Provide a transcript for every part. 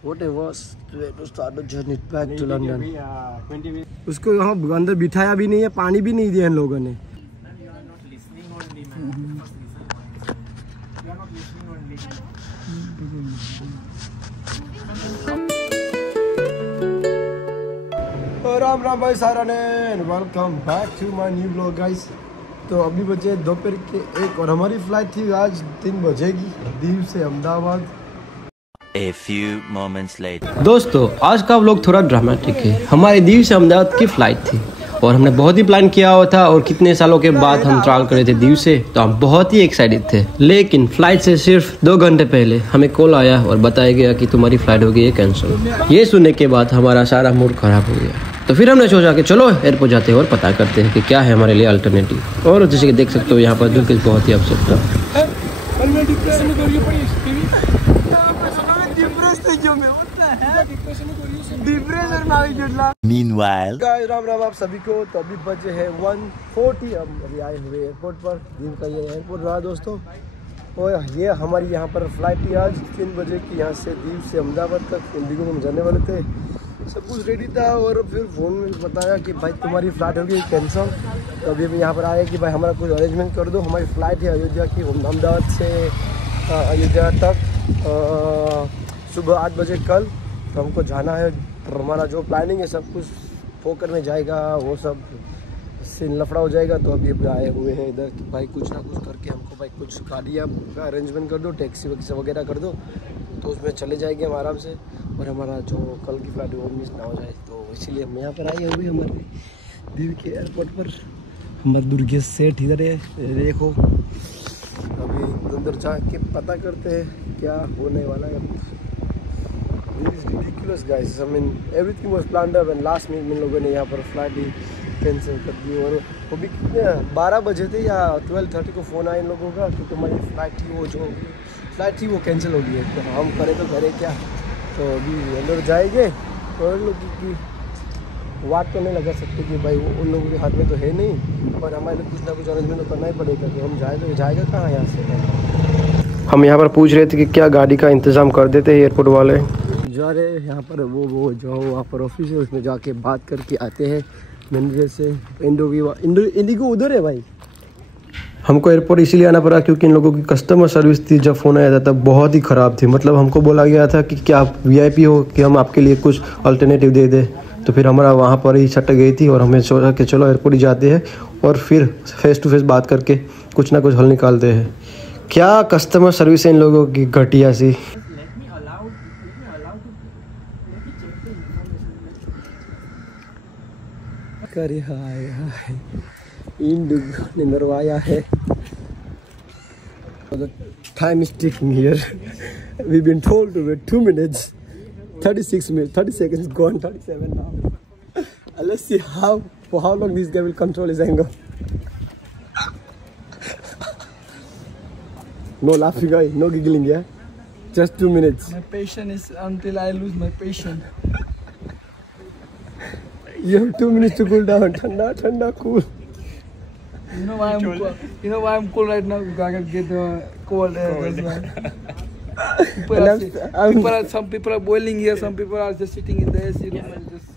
What it was to start the journey back to London. उसको यहाँ अंदर बिठाया भी नहीं है, पानी भी नहीं दिया इन लोगों ने। राम राम भाई सारा ने, welcome back to my new vlog guys. तो अभी बजे दोपहर के 1 और हमारी फ्लाइट थी आज 3 बजेगी दीव से Ahmedabad. A few moments later. दोस्तों आज का व्लॉग थोड़ा ड्रामेटिक है। हमारी दीव से अहमदाबाद की फ्लाइट थी और हमने बहुत ही प्लान किया हुआ था और कितने सालों के बाद हम ट्रैवल करे थे दीव से, तो हम बहुत ही एक्साइटेड थे। लेकिन फ्लाइट से सिर्फ 2 घंटे पहले हमें कॉल आया और बताया गया कि तुम्हारी फ्लाइट हो गई है कैंसिल। ये सुनने के बाद हमारा सारा मूड खराब हो गया। तो फिर हमने सोचा कि चलो एयरपोर्ट जाते हैं और पता करते हैं कि क्या है हमारे लिए अल्टरनेटिव। और जैसे कि देख सकते हो यहाँ पर दिल बहुत ही अपसेट था। Meanwhile, राम राम आप सभी को। तो अभी बजे है 1:40, हम अभी आए हुए एयरपोर्ट पर। दिन का ये एयरपोर्ट रहा दोस्तों। और ये हमारी यहाँ पर फ्लाइट थी आज 3 बजे की, यहाँ से दीव से अहमदाबाद तक इंडिगो में हम जाने वाले थे। सब कुछ रेडी था और फिर फ़ोन में बताया कि भाई तुम्हारी फ़्लाइट हो गई कैंसिल। तो अभी हम यहाँ पर आए कि भाई हमारा कुछ अरेंजमेंट कर दो। हमारी फ़्लाइट है अयोध्या की, अहमदाबाद से अयोध्या तक सुबह 8 बजे कल। तो हमको जाना है और हमारा जो प्लानिंग है सब कुछ फोकर में जाएगा, वो सब सीन लफड़ा हो जाएगा। तो अभी आए हुए हैं इधर कि भाई कुछ ना कुछ करके हमको भाई कुछ गाड़ियाँ का अरेंजमेंट कर दो, टैक्सी वगैरह कर दो, तो उसमें चले जाएंगे हम आराम से और हमारा जो कल की फ्लाइट है वो मिस ना हो जाए। तो इसीलिए हम यहाँ पर आए हुए हमारे दीव के एयरपोर्ट पर। हमारे दुर्गेश सेठ इधर है, देखो। अभी अंदर जाके पता करते हैं क्या होने वाला है। This is ridiculous guys. I mean everything was planned up and last minute इन लोगों ने यहाँ पर फ्लाइट ही कैंसिल कर दी। और वो भी कितने 12 बजे थे या 12:30 को फ़ोन आया इन लोगों का कि तुम्हारी फ्लाइट थी, वो जो फ्लाइट थी वो कैंसिल हो गई है। तो हम करें तो करें क्या। तो अभी अंदर जाएंगे और उन लोगों की वाट तो नहीं लगा सकते कि भाई वो उन लोगों के हाथ में तो है नहीं, पर हमारे लिए कुछ ना कुछ अरेंजमेंट तो करना ही पड़ेगा। कि हम जाए तो जाएगा कहाँ यहाँ से। हम यहाँ पर पूछ रहे थे कि क्या गाड़ी का इंतज़ाम कर देते हैं एयरपोर्ट वाले। जा रहे हैं यहाँ पर वो जो वहाँ पर ऑफिस है उसमें जाके बात करके आते हैं मैनेजर से। इंडिगो उधर है भाई। हमको एयरपोर्ट इसीलिए आना पड़ा क्योंकि इन लोगों की कस्टमर सर्विस थी, जब फ़ोन आया था तब बहुत ही ख़राब थी। मतलब हमको बोला गया था कि क्या आप VIP हो कि हम आपके लिए कुछ अल्टरनेटिव दे दें। तो फिर हमारा वहाँ पर ही छट गई थी और हमें सोचा कि चलो एयरपोर्ट ही जाते हैं और फिर फेस टू फेस बात करके कुछ ना कुछ हल निकालते हैं। क्या कस्टमर सर्विस है इन लोगों की घटिया सी। करे हाय हाय इंडिगो ने मरवाया है। Time is ticking here. We been told to wait 2 minutes 36 minutes 30 seconds gone, 37 now. Let's see for how long this guy will control his anger. No laughing, guy, no giggling, yeah. Just 2 minutes. My patience is until I lose my patience. You have 2 minutes to cool down. Thanda, cool. You know why I'm cool? You know why I'm cool right now? Because I can get cold air. Some people are boiling here. Some people are just sitting in the AC room and just.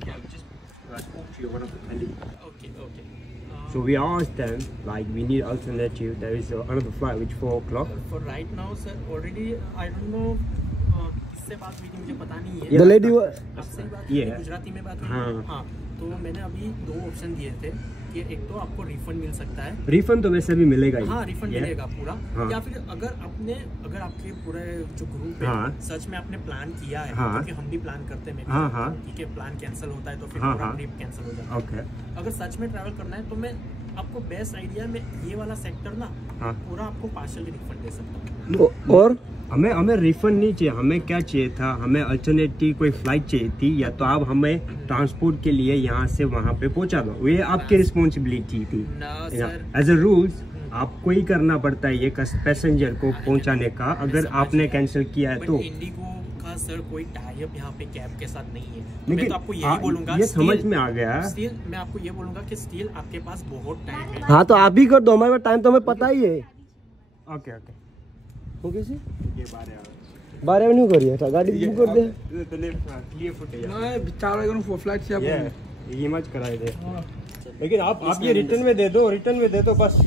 Spoke to one of the colleagues. Okay. So we asked them, like, we need alternative. There is another flight which 4 o'clock. For right now, sir, already I don't know. किससे बात हुई थी मुझे पता नहीं है। The lady आपसे बात हुई, गुजराती में बात हुई। हाँ, तो मैंने अभी 2 ऑप्शन दिए थे कि एक तो आपको रिफंड मिल सकता है। रिफंड तो वैसे भी मिलेगा ही। हाँ, रिफंड मिलेगा पूरा। या फिर अगर आपके पूरे जो ग्रुप है सच में आपने प्लान किया है, क्योंकि हम भी प्लान करते हैं, ठीक है, प्लान कैंसिल होता है तो फिर पूरा ट्रिप कैंसिल हो जाता है। अगर सच में ट्रैवल करना है तो मैं आपको बेस्ट आइडिया में ये वाला सेक्टर ना पूरा आपको पार्शियली रिफंड दे सकता हूँ। और हमें रिफंड नहीं चाहिए। हमें क्या चाहिए था, हमें अल्टरनेटिव कोई फ्लाइट चाहिए थी, या तो आप हमें ट्रांसपोर्ट के लिए यहाँ से वहाँ पे पहुँचा दो। ये आपकी रिस्पॉन्सिबिलिटी थी। एज अ रूल्स आपको ही करना पड़ता है ये पैसेंजर को पहुँचाने का, अगर आपने कैंसिल किया है तो। इंडिगो का सर कोई टाई अप यहाँ पे कैब के साथ नहीं है। मैं तो आपको यही बोलूंगा, ये समझ में आ गया। स्टिल मैं आपको ये बोलूंगा कि स्टिल आपके पास बहुत टाइम है। हाँ, तो आप ही कर दो, हमारे पास टाइम तो हमें पता ही है। ओके ओके जी। बारे में नहीं करिए गाड़ी बुक कर दे क्लियर फुटेज मैं बिचारा करूं फ्लाइट से ये मत कराए दे लेकिन आप ये रिटर्न में दे दो बस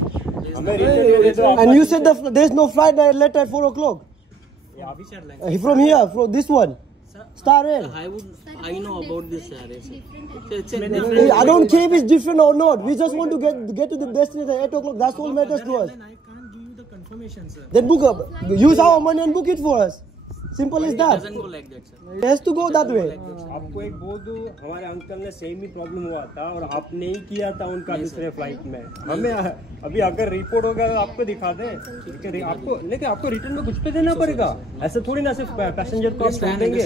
हमें रिटर्न में दे दो and you said there is no flight later at 4 o'clock from here from this one Star Rail I know about this I don't care if it's different or not we just want to get to the destination at 8 o'clock that's all matters to us I can't give you the confirmation sir then book up use our money and book it for us simple as that doesn't go like that sir it has to go that way आपको एक बोल दूं हमारे uncle ने same ही problem हुआ था और आपने ही किया था उनका दूसरे फ्लाइट में हमें अभी अगर रिपोर्ट होगा तो आपको दिखा दे आपको लेकिन आपको रिटर्न में कुछ पे देना पड़ेगा ऐसा थोड़ी ना सिर्फ पैसेंजर को आप छोड़ देंगे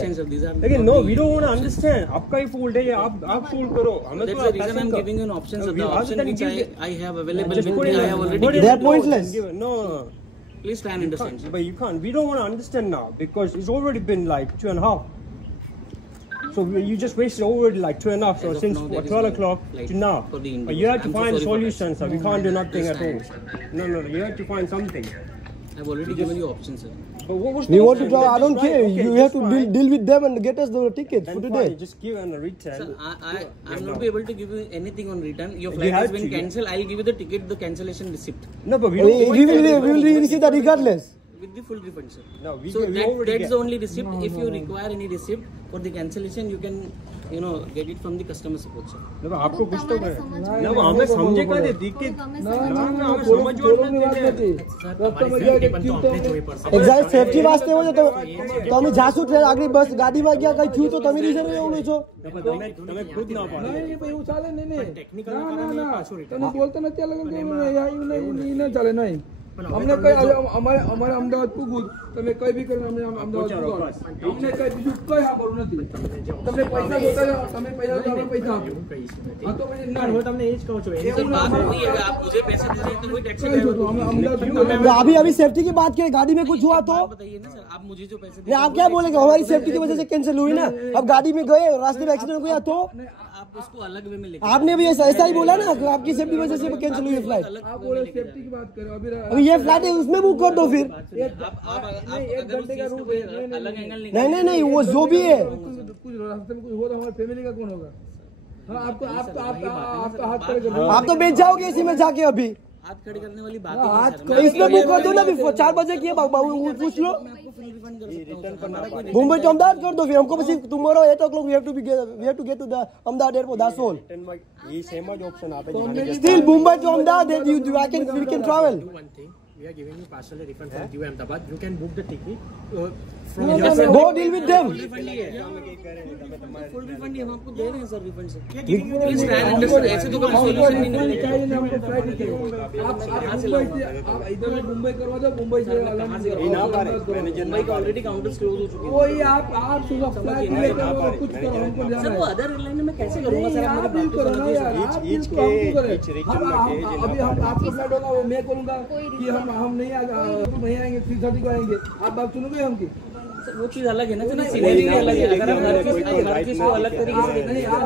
लेकिन no we don't want to understand आपका ही फॉल्ट है आप सोल्व करो हमें तो reason I'm giving you an option sir the option which I have available with me I have already they are pointless no please try and understand but you can't we don't want to understand now because it's already been like 2.5 so you just wasted already like 2.5 so since 12 o'clock to now but you have to find solutions so we can't do nothing at all no you have to find something I've already given you options sir but what was we want to try I don't care you have to deal with them and get us the ticket for today just give and return sir I'm not be able to give you anything on return your flight has been cancelled I'll give you the ticket the cancellation receipt no but we will receive that regardless with the full refund sir no so that's the only receipt if you require any receipt for the cancellation you can get it from the customer support sir no आपको कुछ तो ना हमें समझेगा दे ticket ना हमें समझ exact safety वास्ते हो तो તમે જાસુ ટ્રેન આગળ બસ ગાડીમાં ગયા કઈ થયું તો તમે રીઝન એવડો છો તમે ખુદ ના પાડો નહીં એવું ચાલે નહીં ના તમે બોલતો નથી અલગ નહીં ચાલે નહીં અમને કઈ અમારે અમદાવાદ પૂગું તમે કઈ બી કરીને અમને અમદાવાદ પૂગો અમને કઈ બીજું કઈ સાંભળવું નથી તમને પૈસા જોતા તમે પૈસા તો આપણે પૈસા આપો હા તો પછી ના હું તમને એ જ કહું છું सर बात हुई है आप मुझे पैसे दे रहे हैं तो कोई टैक्सी अभी अभी सेफ्टी की बात की गाड़ी में कुछ हुआ तो बताइए ना सर आप मुझे जो पैसे नहीं आप क्या बोलेंगे हमारी सेफ्टी की वजह से कैंसिल हुई ना अब गाड़ी में गए रास्ते में एक्सीडेंट हुआ तो आप उसको अलग वे में लेके आपने भी ऐसा ही बोला ना कि आपकी सेफ्टी की वजह से कैंसिल हुई है फ्लाइट आप बोले सेफ्टी की बात करो अभी ये फ्लाइट है उसमें बुक कर दो फिर एक घंटे का रूट है अलग एंगल नहीं वो जो भी है कुछ रास्ते में कुछ हो तो हमारी फैमिली का कौन होगा हाँ आपका हाथ खड़े आप तो बेच जाओगे इसी में जाके अभी हाथ खड़े करने वाली बात इसमें बुक कर दो ना 4 बजे की बाबू पूछ लो मुंबई टू अहमदाबाद कर दो फिर हमको बस tomorrow 8 o'clock we have to get to the Ahmedabad airport that's all ये सेम ही ऑप्शन आता है still Mumbai to Ahmedabad we can travel we are giving you partial refund for Diu Ahmedabad you can book the ticket go deal with them full refund हम आपको दे रहे हैं sir refund sir please try and understand ऐसे तो कोई solution नहीं मिलेगा हमको फ्लाइट आप इधर मुंबई करवा दो मुंबई से मुंबई का ऑलरेडी काउंटर्स क्लोज हो चुके हैं वही आप सुबह फ्लाइट लेकर कुछ करो हमको जाना सर वो अदर एयरलाइन में मैं कैसे करूंगा सर आप ही करो ना यार अभी हम आपको फ्लाइट होगा वो मैं करूंगा कि हम नहीं आएंगे 3:30 को आएंगे आप बात सुनोगे हम की वो चीज अलग है ना सर सीनरी भी अलग है अगर हम हर चीज को अलग तरीके से नहीं आप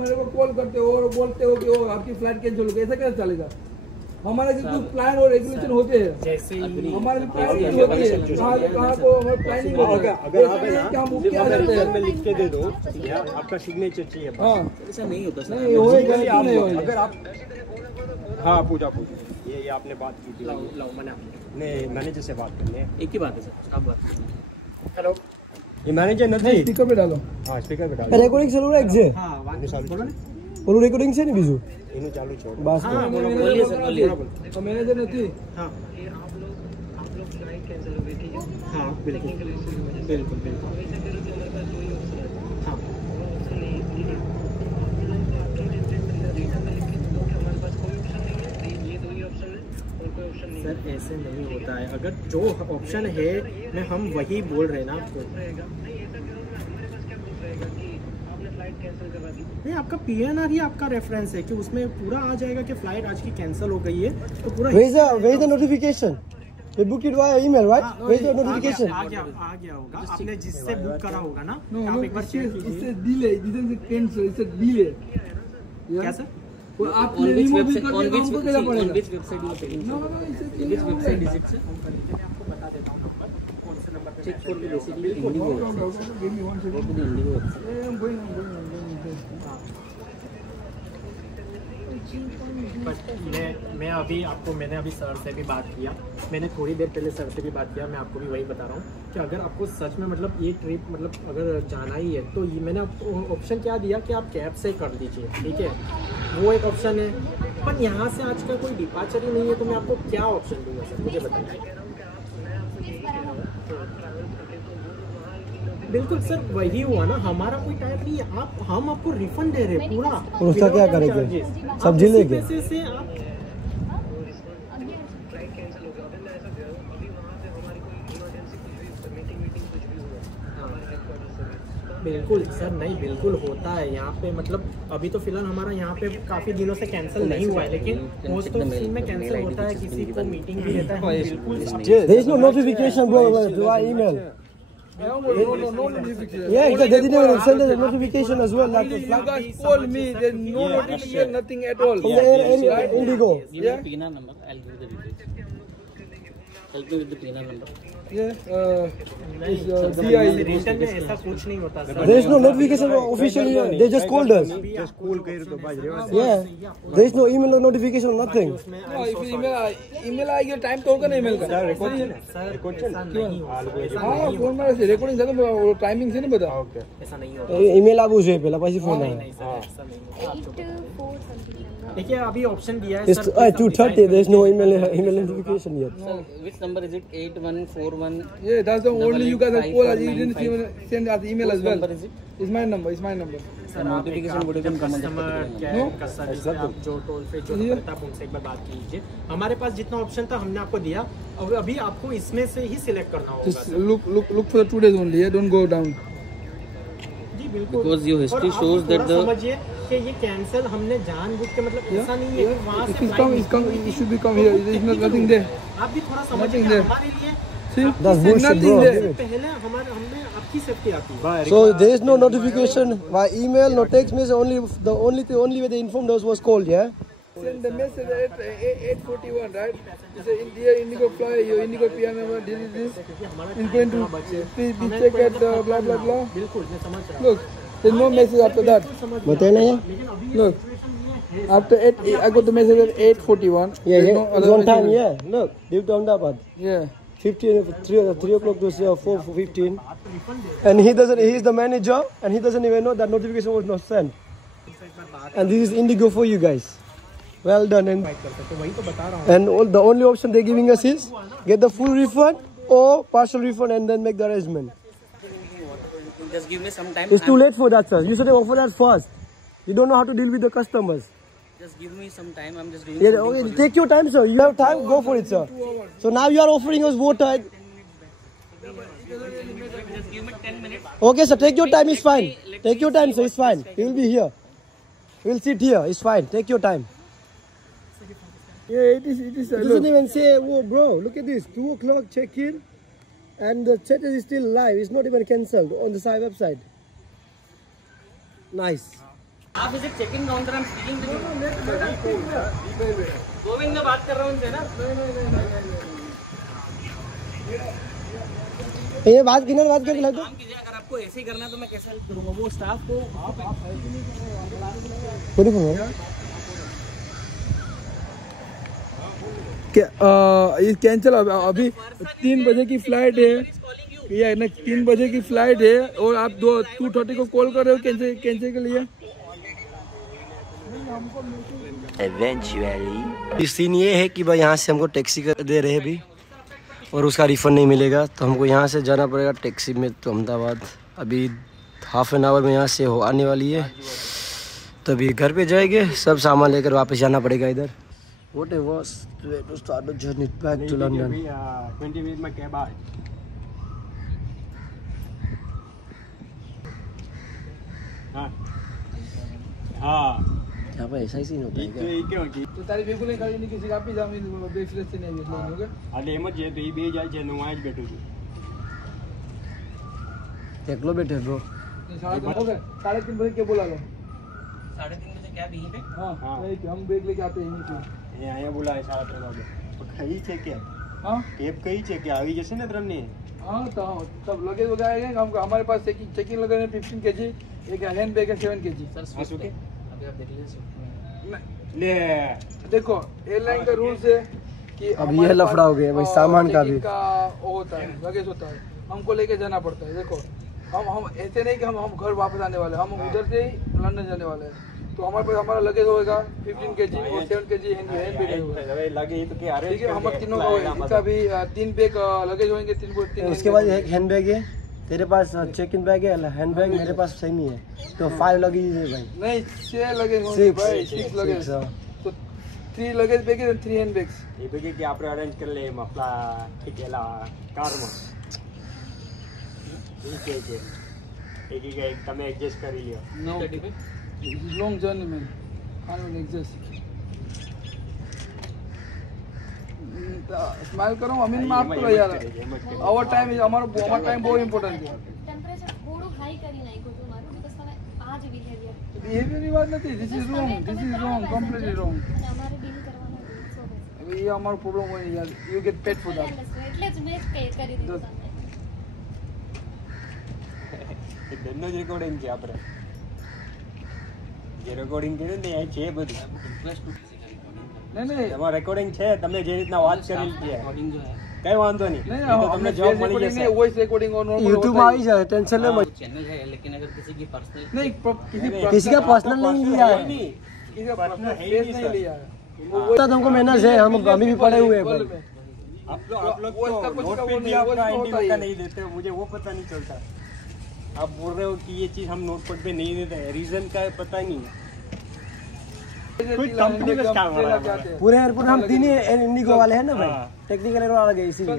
मेरे को कॉल करते हो और बोलते हो कि वो आपकी फ्लाइट कैंसिल हो गई ऐसा कैसे चलेगा हमारे जो प्लान और रेगुलेशन होते हैं जैसे हमारे प्लानिंग होती है कहाँ को हमारे प्लानिंग होगा अगर आप है ना में लिख के दे दो आपका सिग्नेचर चाहिए हाँ ऐसा नहीं होता सर नहीं होएगा नहीं होएगा अगर आप हाँ पूजा ये आपने बात की थी नहीं मैनेजर से बात करनी है एक ही बात है सर आप बात हेलो ये मैनेजर नहीं स्पीकर पे डालो हाँ स्पीकर पे डालो રેકોર્ડિંગ ચાલુ રાખજે हाँ बोलो ना ઓલું રેકોર્ડિંગ છે ને બીજું એનું ચાલુ છો બસ हाँ बोलिए सर बोलिए तो मैनेजर नहीं हाँ हाँ बिल्कुल बिल्कुल बिल्कुल हाँ सर ऐसे नहीं होता है अगर जो ऑप्शन है मैं हम वही बोल रहे हैं ना आपको नहीं आपका PNR ही आपका रेफरेंस है कि उसमें पूरा आ जाएगा कि फ्लाइट आज की कैंसिल हो गई है तो पूरा where is the notification they book it via email right where is the notification आ गया होगा आपने जिससे बुक करा होगा ना आप एक बार इससे डिले जिसे कैंसिल इससे डिले क्या सर आपने रिमूव कर दिया हमको क्या पड़ेगा on which website you are checking no which website is it sir आपको बता देता हूँ नंबर कौन से नंबर पे check for the basically Indigo website. Give me 1 second. Go to the Indigo website. Yeah, I'm going. But मैं अभी आपको मैंने अभी सर से भी बात किया, मैंने थोड़ी देर पहले सर से भी बात किया, मैं आपको भी वही बता रहा हूँ कि अगर आपको सच में मतलब ये ट्रिप मतलब अगर जाना ही है तो ये मैंने आपको ऑप्शन क्या दिया कि आप कैब से कर दीजिए, ठीक है, वो एक ऑप्शन है। पर यहाँ से आज का कोई डिपार्चर ही नहीं है तो मैं आपको क्या ऑप्शन दूंगा सर, मुझे बताइए। बिल्कुल सर, वही हुआ ना, हमारा कोई टाइम नहीं, हम आपको रिफंड दे रहे हैं पूरा। और उसका क्या करेंगे? सब्जी लेके पैसे से आप बिल्कुल सर, नहीं बिल्कुल होता है यहाँ पे, मतलब अभी तो फिलहाल हमारा यहाँ पे काफी दिनों से कैंसिल नहीं हुआ है, लेकिन मोस्ट ऑफ सीन में कैंसिल होता है, किसी को मीटिंग भी रहता है। बिल्कुल there is no notification bro to our email. No notification. Yeah, they didn't even send us a notification as well. Like Only you guys call me. There's no notification, nothing at all. from the Indigo. Give me the PIN number. I'll give the details. Help me with the PIN number. Yeah. Return में ऐसा कुछ नहीं होता sir. There is no notification officially. They just called us. just call कर तो बाज रहे हो। Yeah, there is no email or notification, nothing. No, if email आएगी टाइम तो होगा ना email का। सर नहीं हो हाँ, फोन में से रिकॉर्डिंग था ना, टाइमिंग से नहीं बता। ऐसा नहीं होता। Email आबू से पहला पैसे फोन है। नहीं सर, ऐसा नहीं होता। देखिए अभी ऑप्शन दिया है It's sir 2:30. There is no email notification yet. Sir, which number is it? 8141. Yeah, that's the only you guys have called us. You didn't even send us email as well. Number is it? It's my number. It's my number. Sir Notification would have been come on the customer particular care का service पे आप जो toll पे जो number था आप उनसे एक बार बात कीजिए। हमारे पास जितना ऑप्शन था हमने आपको दिया, और अभी आपको इसमें से ही सिलेक्ट करना होगा Just sir. look for the 2 days only. Yeah, don't go down. जी बिल्कुल, Because your history और आप shows that थोड़ा the समझिए कि ये कैंसिल हमने जानबूझ के, मतलब ऐसा नहीं है कि वहाँ से It should be come here. There's nothing there. आप भी थोड़ा समझिए Nothing कि there. हमारे लिए See, That's there's bullshit, nothing bro. there. पहले हमने आपकी सेफ्टी आती है। So there is no notification by email, no text message. The only way they informed us was called. Yeah. Send the message at 8:41, right? You say dear Indigo fly, your Indigo PR number, this is this. It's going to please check at blah blah blah. बिल्कुल मैं समझ रहा हूँ। Look, there's no message after that. बताया नहीं है? लेकिन अभी Look, after 8, I got the message at 8:41. Yeah, There's yeah. no It's other on time. message. Yeah. Look, deep down that part. Yeah. 3 o'clock to 4:15, and he doesn't. He's the manager, and he doesn't even know that notification was not sent. And this is Indigo for you guys. Well done. And the only option they're giving us is get the full refund or partial refund, and then make the arrangement. just give me some time. It's too late for that, sir. You should have offered that first. You don't know how to deal with the customers. Just give me some time. I'm just doing Yeah, something okay, for you. take your time, sir. You have time, go for it, sir. So now you are offering us water. Just give me 10 minutes. Okay, sir, take your time, it's fine. Take your time, sir, it's fine. We will be here. We will sit here, it's fine. Take your time. Yeah, it is. It Look, doesn't even say, oh, bro, look at this. 2 o'clock check-in, and the chat is still live. It's not even cancelled on the side website. Nice. आप इसे check in counter हम speaking to Govind में बात कर रहा हूँ उनसे ना। ये बात करके काम कीजिए, अगर आपको ऐसे ही करना है तो मैं कैसे हेल्प करूँगा वो स्टाफ को। ये कैंसिल अभी 3 बजे की फ्लाइट है। ये ना 3 बजे की फ्लाइट है और आप 2:30 को कॉल कर रहे हो कैंसिल के लिए। Eventually, सीन ये है कि भाई यहाँ से हमको टैक्सी कर दे रहे हैं अभी, और उसका रिफंड नहीं मिलेगा, तो हमको यहाँ से जाना पड़ेगा टैक्सी में तो अहमदाबाद। अभी हाफ एन आवर में यहाँ से हो आने वाली है, तो अभी घर पे जाएंगे, सब सामान लेकर वापस जाना पड़ेगा इधर। What a was to start the journey back to London. 20 minutes में कैब आए। हाँ यहाँ पर ऐसा ही सीन होता है क्या? तो तारी बिल्कुल नहीं खाली नहीं किसी का भी जामी बेफिलत से नहीं है लोग हो गए। अरे एम જ તો એ બે જાય છે હું જ બેઠું છું। एकलो बैठे ब्रो। 3:30 बजे क्या बोला लो? 3:30 बजे कैब यहीं पे। हाँ हम बैग लेके आते हैं यहीं पे। અહીંયા બોલાય 3:30 વાગે કઈ છે કે हाँ કેબ કઈ છે કે આવી જશે ને ત્રણની हाँ तो सब लगेज वगैरह आएंगे हमको। हमारे पास चेकिंग लगे 15 kg, एक हैंड बैग है 7 kg। अभी आप देख लीजिए। ले देखो एयरलाइन का रूल्स है कि अब ये लफड़ा हो गया भाई, सामान का भी का वो होता है, लगेज होता है, हमको लेके जाना पड़ता है। देखो हम ऐसे नहीं कि हम घर वापस आने वाले, हम उधर से ही लंदन जाने वाले हैं। तो हमारे पास हमारा लगेज होगा 15 kg और 7 kg हैंड बैग होगा। लगे तो क्या ठीक है, हमारे तीनों का होगा। इनका भी 3 बैग लगेज होंगे, 3 उसके बाद एक हैंड बैग है, तेरे पास चेक इन बैग है, हैंड बैग मेरे पास सेम ही है, तो 5 लगेज है भाई। नहीं 6 लगेज होंगे भाई, 6 लगेज। तो 3 लगेज बैग और 3 हैंड बैग्स। ये बैग कि આપણે અરેન્જ કરી લે આપલા ઠીકેલા કારમાં ઠીક છે એક તમે એડજસ્ટ કરી લ્યો No, long journey man, can't even exist. Smile करो अमीन में आप तो यार आवर टाइम इज हमारा टाइम बहुत इंपोर्टेंट है। टेम्परेचर થોડું હાઈ કરી નાખ્યું હતું મારું બીકોઝ તમે આ જ બિહેવિયર बिहेवियर की बात नहीं, this is wrong, completely wrong. અને અમારે ડીલ કરવાનો રૂલ્સ હોય अभी ये हमारा प्रॉब्लम है यार, you get paid for that. એટલે જ મેં પે કરી દીધું તમને। એ બેનનો જ રેકોર્ડિંગ છે આપણે જે રેકોર્ડિંગ કર્યું ને એ છે બધું नहीं તમારો રેકોર્ડિંગ છે, તમે જે રીતના વાત કરેલી છે रिकॉर्डिंग जो है કઈ વાંધો નહીં, नहीं એ તો તમને જવાબ મળી रिकॉर्डिंग જશે। नहीं, वॉइस रिकॉर्डिंग और नॉर्मल यूट्यूब आ ही जाए, टेंशन ले मत। चैनल है, लेकिन अगर किसी की पर्सनल नहीं किसी का पर्सनल नहीं लिया है, किसी का पर्सनल स्पेस नहीं लिया है। तो तुमको मैनर्स है, हम अभी भी पढ़े हुए हैं भाई। आप लोग वो इसका तो कुछ नोट का पे वो भी नहीं, आपका वो आईडी होता ही का है। नहीं देते, मुझे वो पता नहीं चलता। आप बोल रहे हो कि ये चीज हम नोट पे नहीं देते, रीजन का है पता नहीं है। कोई कंपनी में काम हो रहा है पूरे एयरपोर्ट हम 3 ही इंडिगो वाले हैं ना भाई, टेक्निकल एयर वाला गए इसीलिए।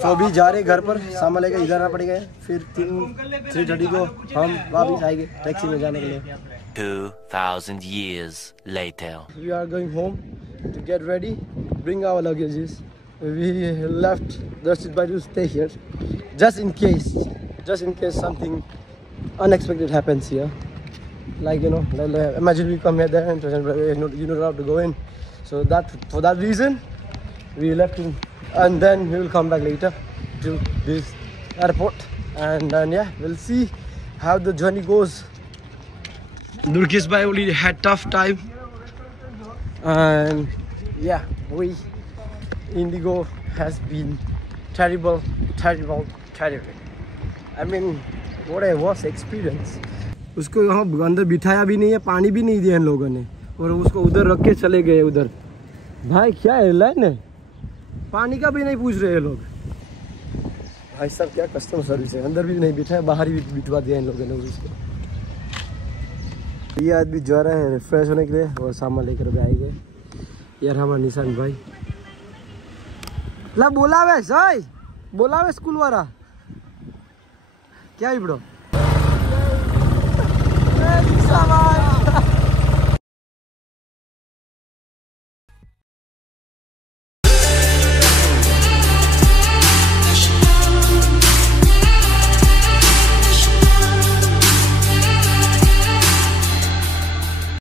तो अभी जा रहे घर पर, सामान लेकर इधर आना पड़ेगा, फिर 3:30 को हम वापस आएंगे टैक्सी में जाने के लिए। 2000 years later. We are going home to get ready, bring our luggages. We left Darshit Bhai to stay here, just in case something unexpected happens here. Like imagine we come here there and you're not allowed to go in. So for that reason, we left him, and then we will come back later to this airport, and then yeah, we'll see how the journey goes. Nurkis Bhai only had tough time, and yeah, Indigo has been terrible. I mean, what a worst experience. उसको यहाँ अंदर बिठाया भी नहीं है, पानी भी नहीं दिया इन लोगों ने, और उसको उधर रख के चले गए उधर। भाई क्या एयरलाइन है, पानी का भी नहीं पूछ रहे लोग। भाई साहब क्या कस्टमर सर्विस है, अंदर भी नहीं बिठाया, बाहर ही बिठवा दिया इन लोगों ने उसको। ये आदमी जा रहा है फ्रेश होने के लिए और सामान लेकर भी आएंगे। यार हमारा निशान भाई ला बोलावे स्कूल वाला क्या ही बड़ो